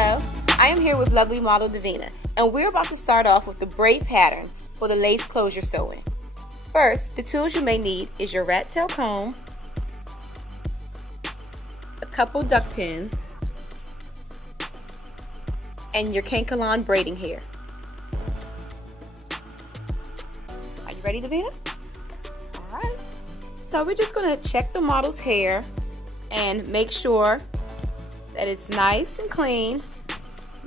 Hello, I am here with lovely model Davina, and we're about to start off with the braid pattern for the lace closure sewing. First, the tools you may need is your rat tail comb, a couple duck pins, and your cankalon braiding hair. Are you ready, Davina? Alright, so we're just going to check the model's hair and make sure that it's nice and clean,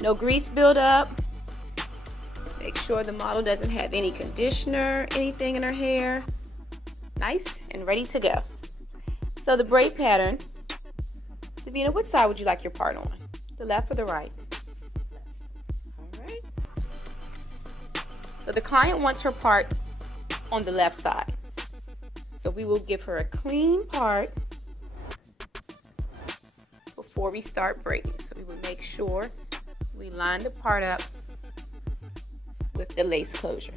no grease buildup. Make sure the model doesn't have any conditioner, anything in her hair. Nice and ready to go. So the braid pattern, Davina, what side would you like your part on? The left or the right? Alright. So the client wants her part on the left side. So we will give her a clean part before we start braiding. So we will make sure we line the part up with the lace closure.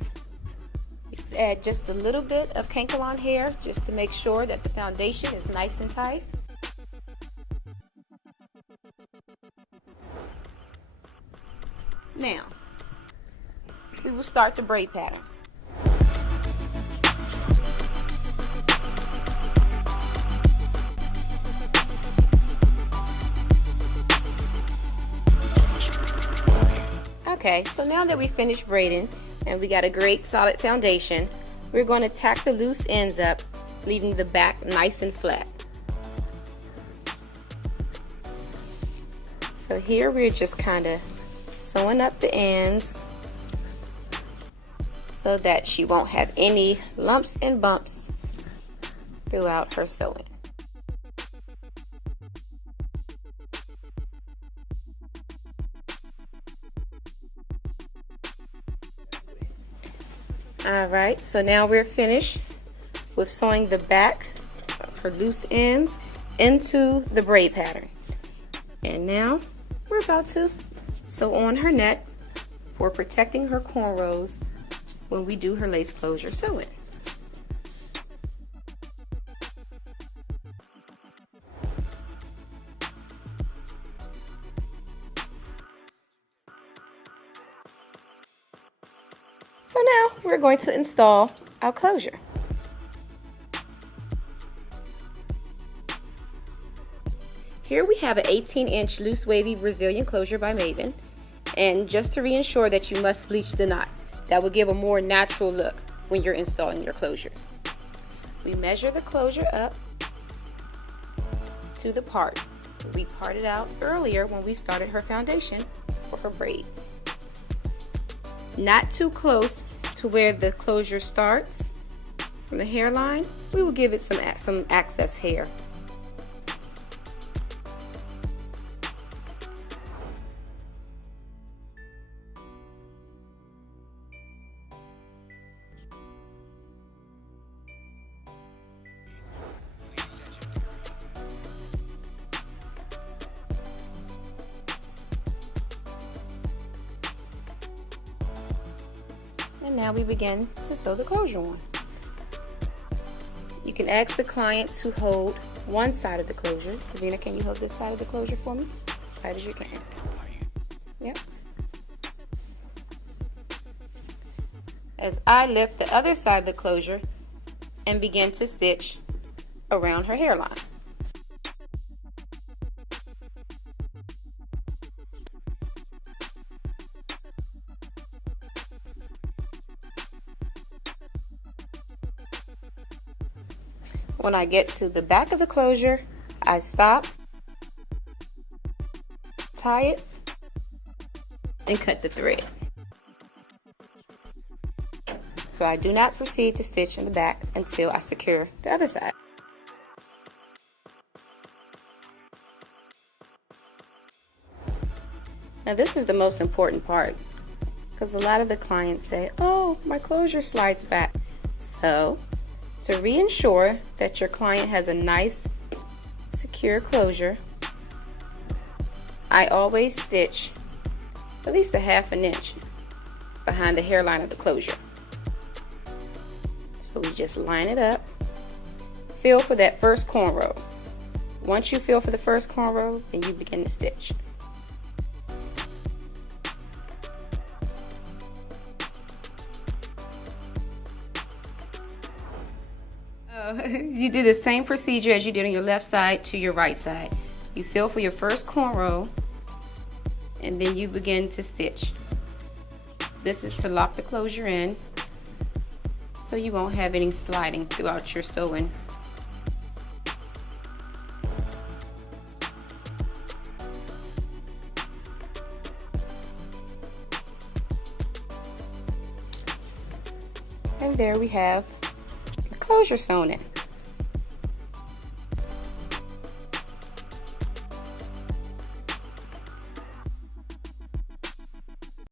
We add just a little bit of cankalon hair just to make sure that the foundation is nice and tight. Now, we will start the braid pattern. Okay, so now that we finished braiding and we got a great solid foundation, we're going to tack the loose ends up, leaving the back nice and flat. So here we're just kind of sewing up the ends so that she won't have any lumps and bumps throughout her sewing. Alright, so now we're finished with sewing the back of her loose ends into the braid pattern. And now we're about to sew on her neck for protecting her cornrows when we do her lace closure sewing. So now we're going to install our closure. Here we have an 18-inch loose wavy Brazilian closure by Maven, and just to reassure that you must bleach the knots. That will give a more natural look when you're installing your closures. We measure the closure up to the part. We parted out earlier when we started her foundation for her braids. Not too close to where the closure starts from the hairline. We will give it some excess hair. And now we begin to sew the closure on. You can ask the client to hold one side of the closure. Davina, can you hold this side of the closure for me? As tight as you can. Yep. As I lift the other side of the closure and begin to stitch around her hairline. When I get to the back of the closure, I stop, tie it, and cut the thread. So I do not proceed to stitch in the back until I secure the other side. Now this is the most important part, because a lot of the clients say, oh, my closure slides back. So to reassure that your client has a nice, secure closure, I always stitch at least a ½ inch behind the hairline of the closure. So we just line it up, feel for that first cornrow. Once you feel for the first cornrow, then you begin to stitch. You do the same procedure as you did on your left side to your right side. You fill for your first cornrow, and then you begin to stitch. This is to lock the closure in, so you won't have any sliding throughout your sewing. And there we have the closure sewn in.